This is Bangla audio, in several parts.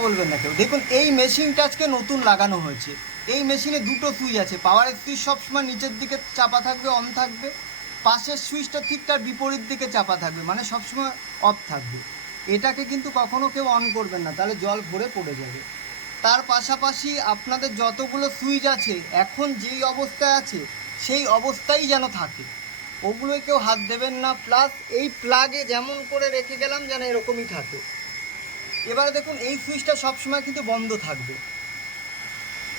বলবেন না কেউ। দেখুন এই মেশিনটা আজকে নতুন লাগানো হয়েছে। এই মেশিনে দুটো সুইচ আছে। পাওয়ারের সুইচ সবসময় নিচের দিকে চাপা থাকবে, অন থাকবে। পাশের সুইচটা ঠিক তার বিপরীত দিকে চাপা থাকবে, মানে সবসময় অফ থাকবে। এটাকে কিন্তু কখনো কেউ অন করবেন না, তাহলে জল ভরে পড়ে যাবে। তার পাশাপাশি আপনাদের যতগুলো সুইচ আছে এখন যেই অবস্থায় আছে সেই অবস্থায় যেন থাকে, ওগুলোই কেউ হাত দেবেন না। প্লাস এই প্লাগে যেমন করে রেখে গেলাম যেন এরকমই থাকে। এবারে দেখুন এই সুইচটা সবসময় কিন্তু বন্ধ থাকবে।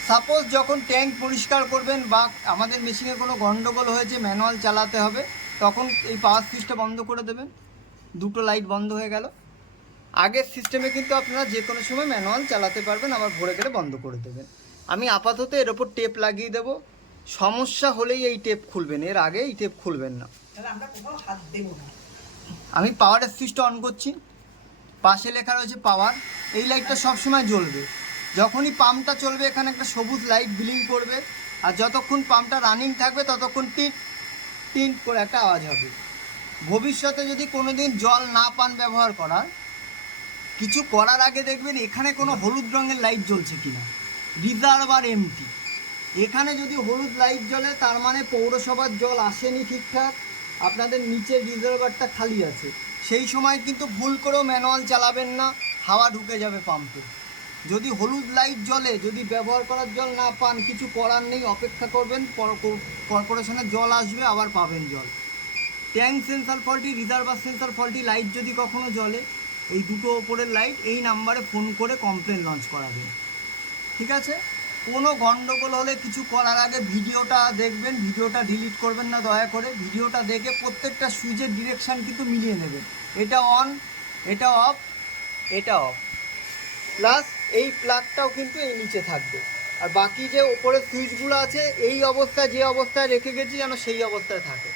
সাপোজ যখন ট্যাঙ্ক পরিষ্কার করবেন বা আমাদের মেশিনের কোনো গন্ডগোল হয়েছে, ম্যানুয়াল চালাতে হবে, তখন এই পাওয়ার সুইচটা বন্ধ করে দেবেন। দুটো লাইট বন্ধ হয়ে গেল। আগের সিস্টেমে কিন্তু আপনারা যে কোনো সময় ম্যানুয়াল চালাতে পারবেন, আবার ভরে গেলে বন্ধ করে দেবেন। আমি আপাতত এর ওপর টেপ লাগিয়ে দেব। সমস্যা হলেই এই টেপ খুলবেন, এর আগে এই টেপ খুলবেন না। আমি পাওয়ারের সুইচটা অন করছি। পাশে লেখা রয়েছে পাওয়ার। এই লাইটটা সবসময় জ্বলবে। যখনই পাম্পটা চলবে এখানে একটা সবুজ লাইট ব্লিং করবে, আর যতক্ষণ পাম্পটা রানিং থাকবে ততক্ষণ টিট টিট করে একটা আওয়াজ হবে। ভবিষ্যতে যদি কোনো দিন জল না পান ব্যবহার করার, কিছু করার আগে দেখবেন এখানে কোনো হলুদ রঙের লাইট জ্বলছে কিনা, রিজার্ভ আর এমটি। এখানে যদি হলুদ লাইট জ্বলে তার মানে পৌরসভার জল আসেনি ঠিকঠাক, আপনাদের নিচের রিজার্ভারটা খালি আছে। সেই সময় কিন্তু ভুল করেও ম্যানুয়াল চালাবেন না, হাওয়া ঢুকে যাবে পাম্পে। যদি হলুদ লাইট জ্বলে, যদি ব্যবহার করার জল না পান, কিছু করার নেই, অপেক্ষা করবেন, কর্পোরেশনের জল আসবে, আবার পাবেন জল। Tank sensor faulty, reservoir sensor faulty light যদি কখনো জ্বলে, এই দুটো ওপরের লাইট, এই নাম্বারে ফোন করে কমপ্লেন লঞ্চ করাবেন। ঠিক আছে? কোনো গন্ডগোল হলে কিছু করার আগে ভিডিওটা দেখবেন, ভিডিওটা ডিলিট করবেন না দয়া করে। ভিডিওটা দেখে প্রত্যেকটা সুইচের ডিরেকশান কিন্তু মিলিয়ে নেবেন। এটা অন, এটা অফ, এটা অফ। প্লাস এই প্লাগটাও কিন্তু এই নিচে থাকবে। আর বাকি যে ওপরের সুইচগুলো আছে এই অবস্থায়, যে অবস্থায় রেখে গেছি যেন সেই অবস্থায় থাকে।